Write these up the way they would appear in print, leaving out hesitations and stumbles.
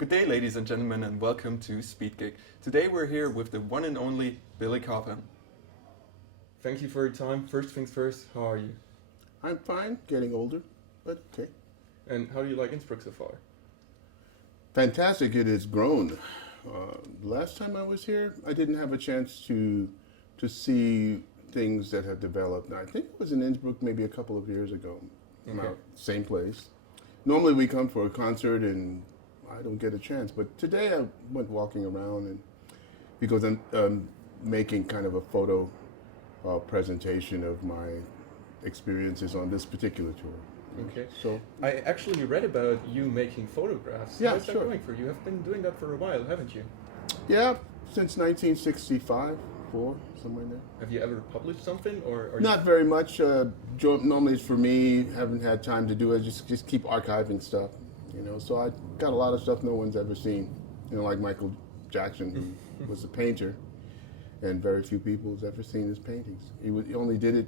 Good day, ladies and gentlemen, and welcome to Speed Gig. Today we're here with the one and only Billy Cobham. Thank you for your time. First things first, how are you? I'm fine, getting older, but okay. And how do you like Innsbruck so far? Fantastic, it has grown. Last time I was here, I didn't have a chance to see things that have developed. I think it was in Innsbruck maybe a couple of years ago. Okay. Same place. Normally we come for a concert and I don't get a chance, but today I went walking around and because I'm making kind of a photo presentation of my experiences on this particular tour. Okay. So I actually read about you making photographs. Yeah, How's that sure. going for you? You have been doing that for a while, haven't you? yeah, since 1965, 4, somewhere in there. Have you ever published something, or are Not very much. Normally it's for me. Haven't had time to do it. Just keep archiving stuff, So I got a lot of stuff no one's ever seen. Like Michael Jackson, who was a painter, and very few people has ever seen his paintings. He only did it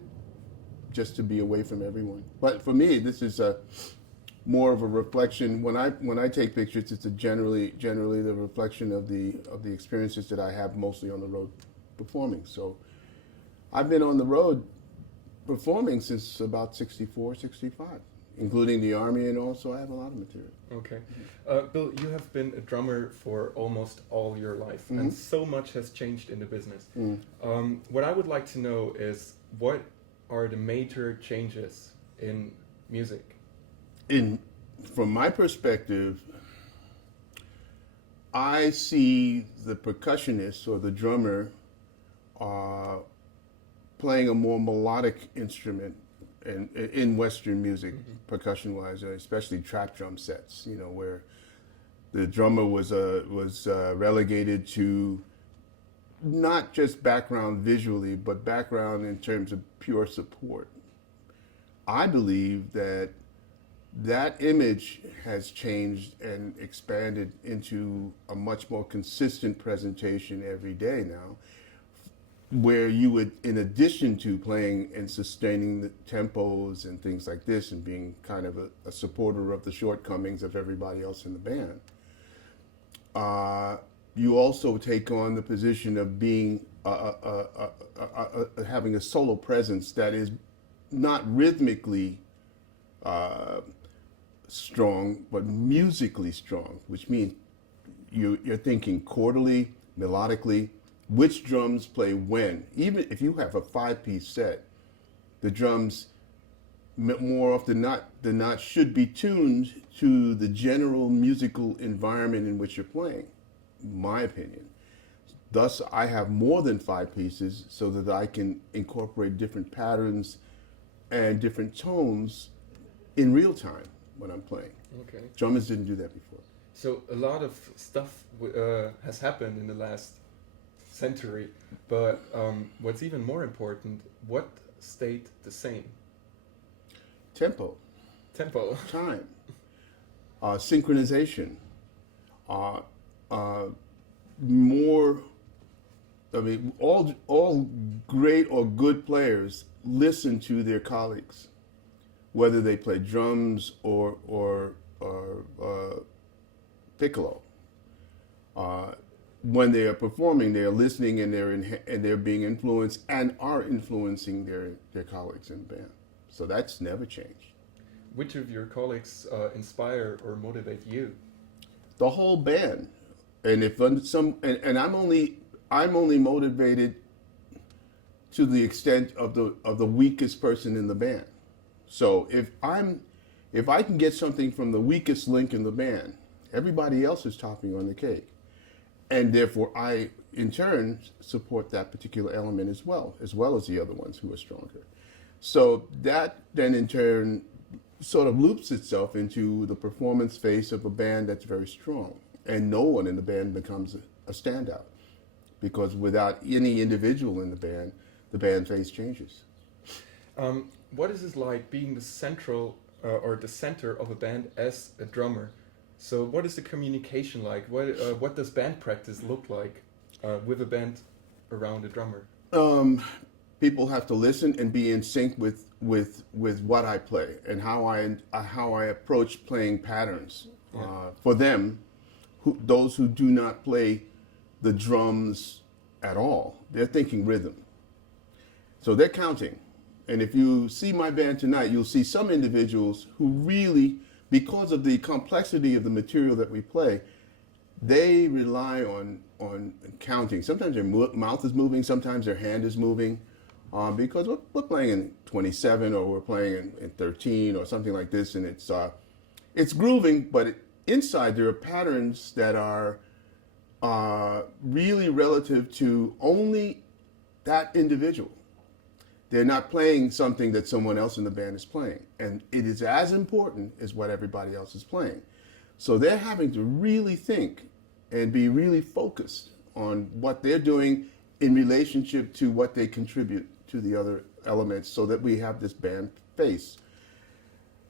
just to be away from everyone. But for me, this is more of a reflection. When I take pictures, it's generally the reflection of the experiences that I have mostly on the road performing. So I've been on the road performing since about 64, 65, including the Army, and also I have a lot of material. Okay. Bill, you have been a drummer for almost all your life, Mm-hmm. and so much has changed in the business. Mm. What I would like to know is, what are the major changes in music? From my perspective, I see the percussionist or the drummer playing a more melodic instrument in Western music, percussion-wise, especially trap drum sets. Where the drummer was relegated to not just background visually, but background in terms of pure support. I believe that image has changed and expanded into a much more consistent presentation every day now, where you would, in addition to playing and sustaining the tempos and things like this and being kind of a supporter of the shortcomings of everybody else in the band, you also take on the position of being having a solo presence that is not rhythmically strong, but musically strong, which means you're thinking chordally, melodically, which drums play when. Even if you have a 5-piece set, the drums more often than not should be tuned to the general musical environment in which you're playing, in my opinion. Thus, I have more than 5 pieces so that I can incorporate different patterns and different tones in real time when I'm playing. Okay. Drummers didn't do that before. So a lot of stuff has happened in the last century, but what's even more important, what stayed the same? Tempo, Tempo. time, synchronization, more. All great or good players listen to their colleagues, whether they play drums or piccolo. When they are performing, they are listening and they're being influenced and are influencing their colleagues in the band. So that's never changed. Which of your colleagues inspire or motivate you? The whole band, and I'm only motivated to the extent of the weakest person in the band. So if I can get something from the weakest link in the band, everybody else is topping on the cake. And therefore, I, in turn, support that particular element as well as the other ones who are stronger. So that then, in turn, sort of loops itself into the performance phase of a band that's very strong. And no one in the band becomes a standout, because without any individual in the band phase changes. What is it like being the central or the center of a band as a drummer? So what is the communication like? What does band practice look like with a band around a drummer? People have to listen and be in sync with what I play and how I approach playing patterns for them, those who do not play the drums at all. They're thinking rhythm. So they're counting. And if you see my band tonight, you'll see some individuals who really, because of the complexity of the material that we play, they rely on counting. Sometimes their mouth is moving, sometimes their hand is moving, because we're playing in 27 or we're playing in 13 or something like this, and it's grooving, but inside there are patterns that are really relative to only that individual. They're not playing something that someone else in the band is playing. And it is as important as what everybody else is playing. So they're having to really think and be really focused on what they're doing in relationship to what they contribute to the other elements so that we have this band face.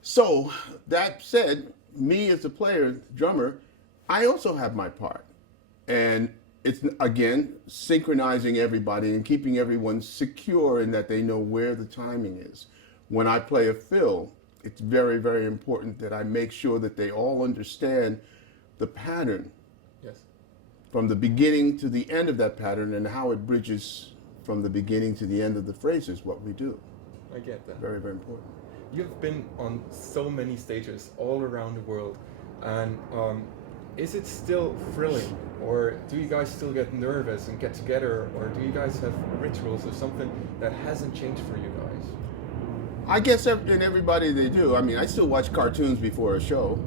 So that said, me as a player, drummer, I also have my part. And it's, again, synchronizing everybody and keeping everyone secure in that they know where the timing is. When I play a fill, it's very, very important that I make sure that they all understand the pattern. Yes. From the beginning to the end of that pattern and how it bridges from the beginning to the end of the phrase is what we do. I get that. Very, very important. You've been on so many stages all around the world, and is it still thrilling, or do you guys still get nervous and get together, or do you guys have rituals or something that hasn't changed for you guys? I guess in everybody they do. I mean, I still watch cartoons before a show.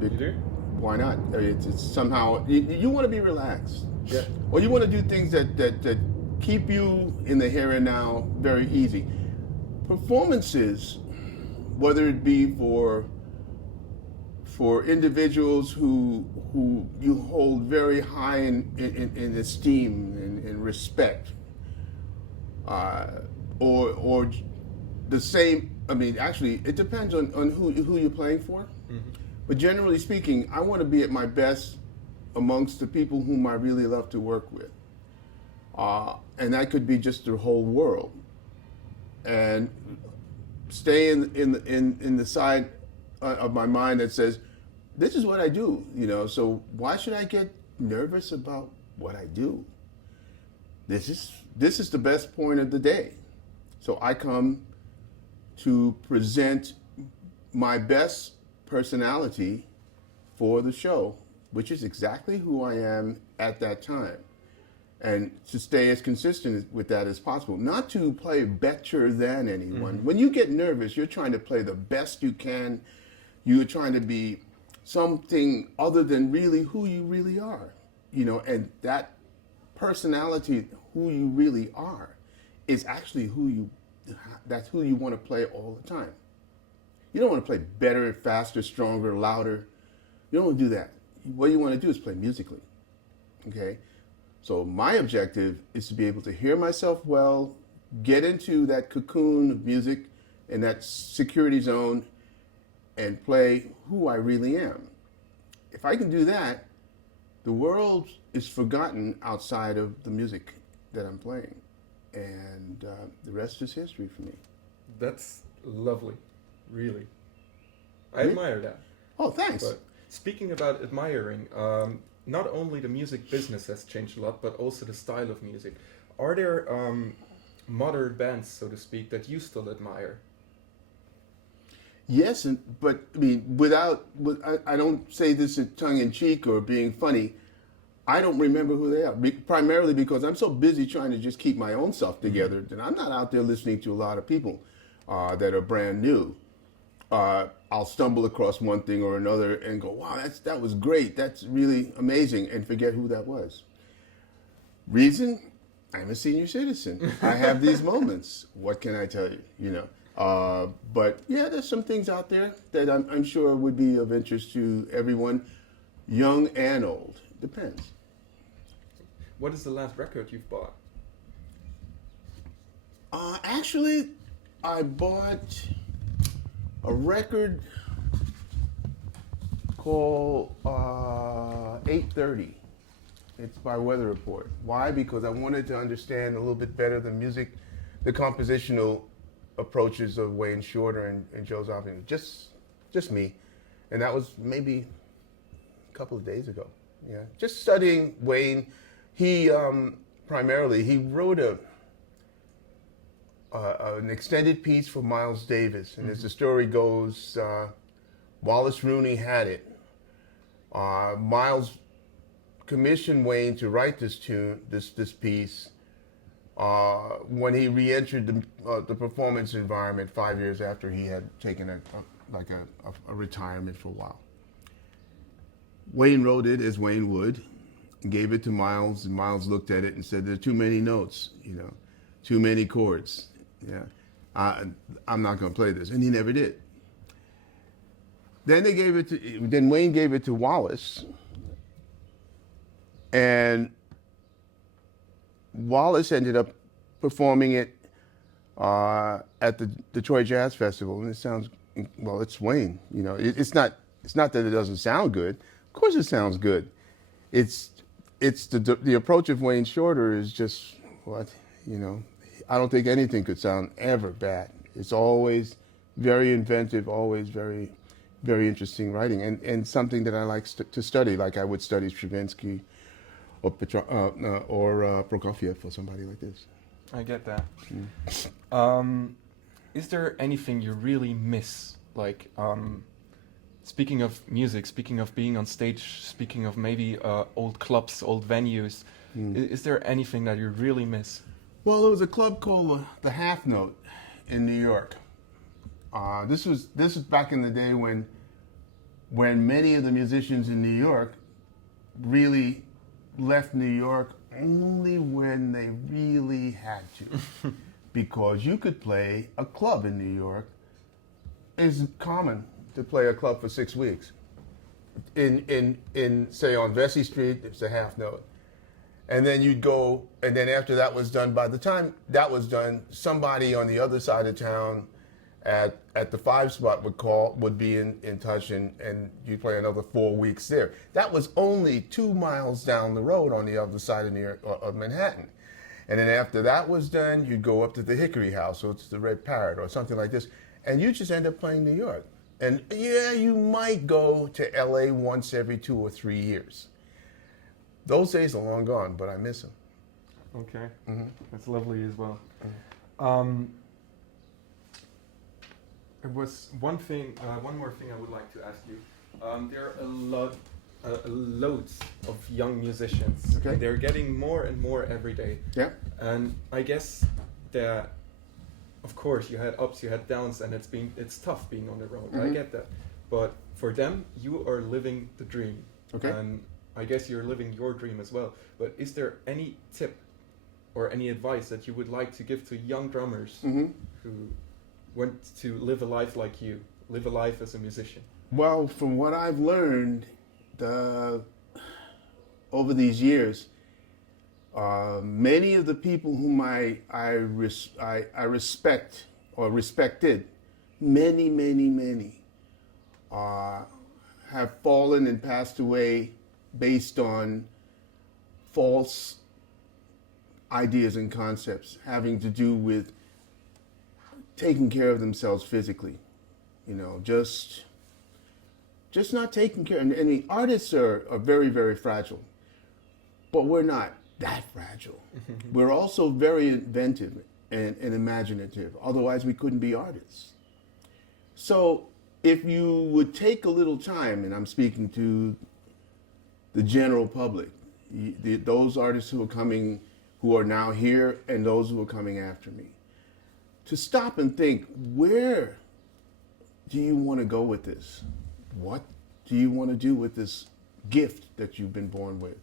You do? Why not? It's somehow, you want to be relaxed. Yeah. Or you want to do things that keep you in the here and now very easy. Performances, whether it be for individuals who you hold very high in esteem and respect, or the same. I mean, actually, it depends on who you're playing for. Mm-hmm. But generally speaking, I want to be at my best amongst the people whom I really love to work with, and that could be just the whole world, and stay in the side of my mind that says, this is what I do, so why should I get nervous about what I do? This is the best point of the day. So I come to present my best personality for the show, which is exactly who I am at that time. And to stay as consistent with that as possible. Not to play better than anyone. Mm-hmm. When you get nervous, you're trying to play the best you can. You're trying to be something other than really who you really are. And that personality, who you really are, is actually that's who you want to play all the time. You don't want to play better, faster, stronger, louder. You don't want to do that. What you want to do is play musically. Okay? So my objective is to be able to hear myself well, get into that cocoon of music and that security zone, and play who I really am. If I can do that, the world is forgotten outside of the music that I'm playing. And the rest is history for me. That's lovely, really. I admire that. Oh, thanks. But speaking about admiring, not only the music business has changed a lot, but also the style of music. Are there modern bands, so to speak, that you still admire? Yes, but I mean, I don't say this in tongue-in-cheek or being funny. I don't remember who they are, primarily because I'm so busy trying to just keep my own self together that I'm not out there listening to a lot of people that are brand new. I'll stumble across one thing or another and go, wow, that was great. That's really amazing, and forget who that was. Reason? I'm a senior citizen. I have these moments. What can I tell you? But yeah, there's some things out there that I'm sure would be of interest to everyone, young and old. Depends. What is the last record you've bought? Actually, I bought a record called 8:30. It's by Weather Report. Why? Because I wanted to understand a little bit better the music, the compositional approaches of Wayne Shorter and Joe Zawinul. Just me. And that was maybe a couple of days ago. Yeah, just studying Wayne. He primarily he wrote an extended piece for Miles Davis, and as the story goes, Wallace Rooney had it. Miles commissioned Wayne to write this piece when he re-entered the performance environment 5 years after he had taken a retirement for a while. Wayne wrote it as Wayne would, and gave it to Miles, and Miles looked at it and said, "There are too many notes, too many chords. Yeah, I'm not going to play this," and he never did. Then Wayne gave it to Wallace, and Wallace ended up performing it at the Detroit Jazz Festival, and it sounds well. It's Wayne, It's not that it doesn't sound good. Of course, it sounds good. It's the approach of Wayne Shorter is just what. I don't think anything could sound ever bad. It's always very inventive, always very, very interesting writing, and something that I like to study, like I would study Stravinsky or Prokofiev or somebody like this. I get that. Is there anything you really miss? Like, speaking of music, speaking of being on stage, speaking of maybe old clubs, old venues, is there anything that you really miss? Well, there was a club called the Half Note in New York. This was back in the day when many of the musicians in New York really left New York only when they really had to, because you could play a club in New York. It's common to play a club for 6 weeks. In say on Vesey Street, it's the Half Note. And then you'd go, and then after that was done, by the time that was done, somebody on the other side of town at the 5 spot would be in touch, and you'd play another 4 weeks there. That was only 2 miles down the road on the other side of Manhattan. And then after that was done, you'd go up to the Hickory House, or it's the Red Parrot, or something like this, and you just end up playing New York. And yeah, you might go to LA once every 2 or 3 years. Those days are long gone, but I miss them. Okay, that's lovely as well. There was one more thing I would like to ask you. There are loads of young musicians. Okay. They're getting more and more every day. Yeah. And I guess that, of course, you had ups, you had downs, and it's tough being on the road. I get that. But for them, you are living the dream. Okay. And I guess you're living your dream as well. But is there any tip or any advice that you would like to give to young drummers who want to live a life like you, live a life as a musician? Well, from what I've learned over these years, many of the people whom I respect or respected, many have fallen and passed away based on false ideas and concepts having to do with taking care of themselves physically, just not taking care. And the artists are very, very fragile, but we're not that fragile. We're also very inventive and imaginative. Otherwise, we couldn't be artists. So if you would take a little time, and I'm speaking to the general public, those artists who are now here and those who are coming after me, to stop and think, where do you want to go with this? What do you want to do with this gift that you've been born with?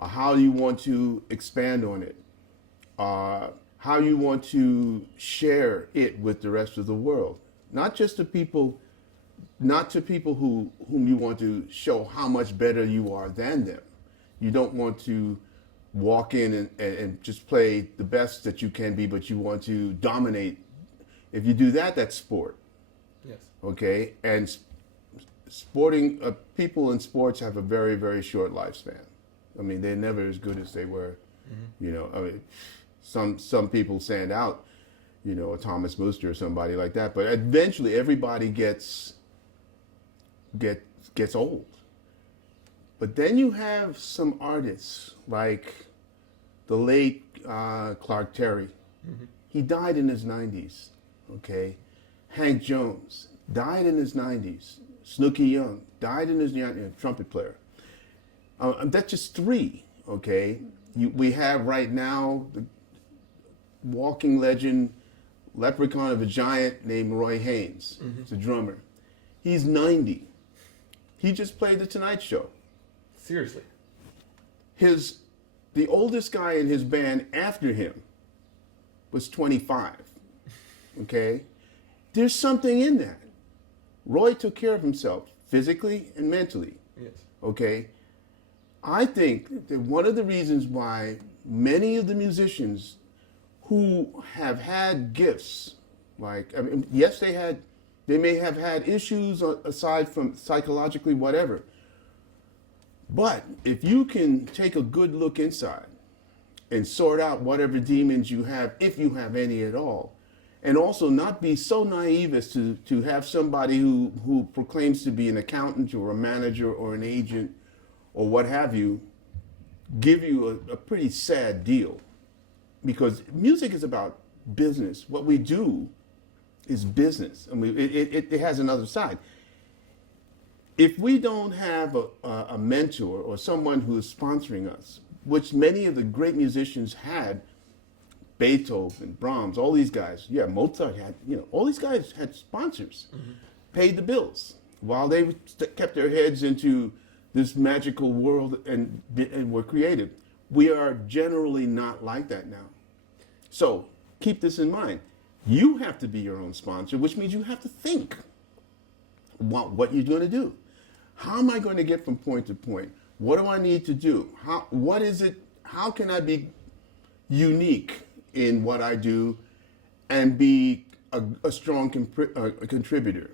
How do you want to expand on it? How you want to share it with the rest of the world? Not just to people, whom you want to show how much better you are than them. You don't want to walk in and just play the best that you can be, but you want to dominate. If you do that, that's sport. Yes. Okay? And people in sports have a very, very short lifespan. I mean, they're never as good as they were. Some people stand out, a Thomas Booster or somebody like that, but eventually everybody gets old. But then you have some artists like the late Clark Terry. He died in his 90s, okay? Hank Jones died in his 90s. Snooky Young died in his 90s, trumpet player. That's just three, okay? We have right now the walking legend, leprechaun of a giant named Roy Haynes. He's a drummer. He's 90. He just played the Tonight Show. Seriously. The oldest guy in his band after him was 25. Okay? There's something in that. Roy took care of himself physically and mentally. Yes. Okay? I think that one of the reasons why many of the musicians who have had gifts, like, I mean, yes, they may have had issues aside from psychologically, whatever. But if you can take a good look inside and sort out whatever demons you have, if you have any at all, and also not be so naive as to have somebody who proclaims to be an accountant or a manager or an agent or what have you, give you a pretty sad deal. Because music is about business. What we do is business. I mean, it has another side. If we don't have a mentor or someone who is sponsoring us, which many of the great musicians had, Beethoven, Brahms, all these guys, Mozart had, all these guys had sponsors, paid the bills while they kept their heads into this magical world and were creative. We are generally not like that now. So keep this in mind. You have to be your own sponsor, which means you have to think what you're going to do. How am I going to get from point to point? What do I need to do? What is it? How can I be unique in what I do and be a strong contributor?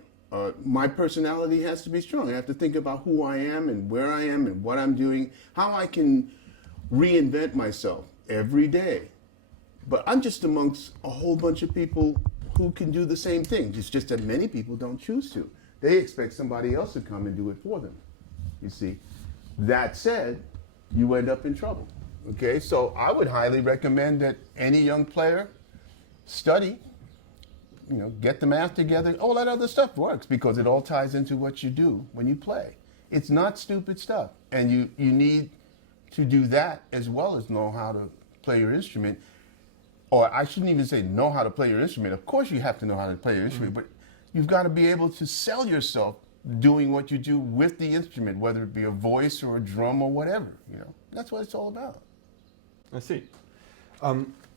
My personality has to be strong. I have to think about who I am and where I am and what I'm doing, how I can reinvent myself every day. But I'm just amongst a whole bunch of people who can do the same thing. It's just that many people don't choose to. They expect somebody else to come and do it for them, you see. That said, you end up in trouble, okay? So I would highly recommend that any young player study, get the math together. All that other stuff works because it all ties into what you do when you play. It's not stupid stuff. And you need to do that as well as know how to play your instrument. Or I shouldn't even say know how to play your instrument. Of course you have to know how to play your instrument, but you've got to be able to sell yourself doing what you do with the instrument, whether it be a voice or a drum or whatever. That's what it's all about. I see.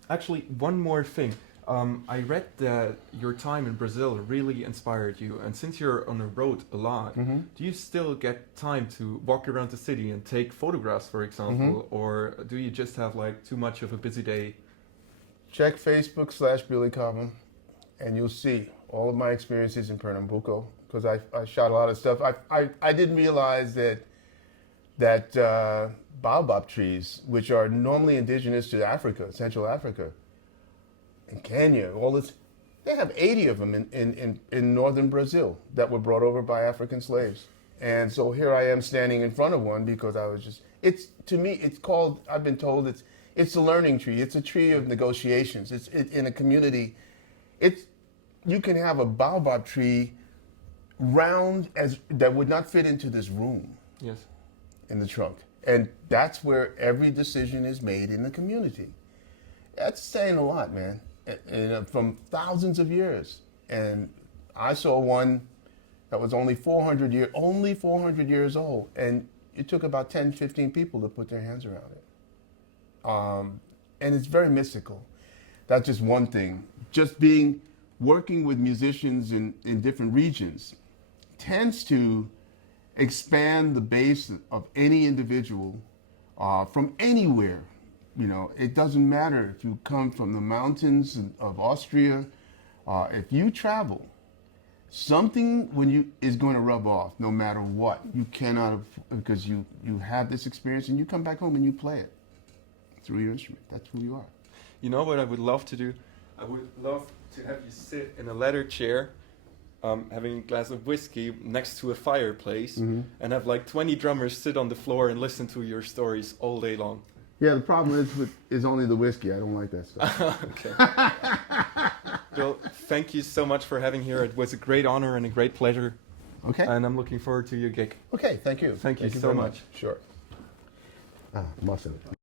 Actually, one more thing. I read that your time in Brazil really inspired you, and since you're on the road a lot, do you still get time to walk around the city and take photographs, for example, or do you just have too much of a busy day? Check Facebook/Billy Cobham, and you'll see all of my experiences in Pernambuco, because I shot a lot of stuff. I didn't realize that baobab trees, which are normally indigenous to Africa, Central Africa, and Kenya, they have 80 of them in northern Brazil that were brought over by African slaves. And so here I am standing in front of one because I was to me, it's called, I've been told it's a learning tree. It's a tree of negotiations. It's in a community. You can have a baobab tree round that would not fit into this room. Yes. In the trunk. And that's where every decision is made in the community. That's saying a lot, man. From thousands of years. And I saw one that was only 400 years old. And it took about 10, 15 people to put their hands around it. And it's very mystical. That's just one thing. Just working with musicians in different regions tends to expand the base of any individual from anywhere. It doesn't matter if you come from the mountains of Austria. If you travel, something is going to rub off no matter what. You cannot, because you have this experience and you come back home and you play it through your instrument. That's who you are. You know what I would love to do? I would love to have you sit in a leather chair having a glass of whiskey next to a fireplace Mm-hmm. and have like 20 drummers sit on the floor and listen to your stories all day long. Yeah, the problem is only the whiskey. I don't like that stuff. Okay. Bill, thank you so much for having here. It was a great honor and a great pleasure. Okay. And I'm looking forward to your gig. Okay, thank you. Thank you so very much. Sure. Mustn't.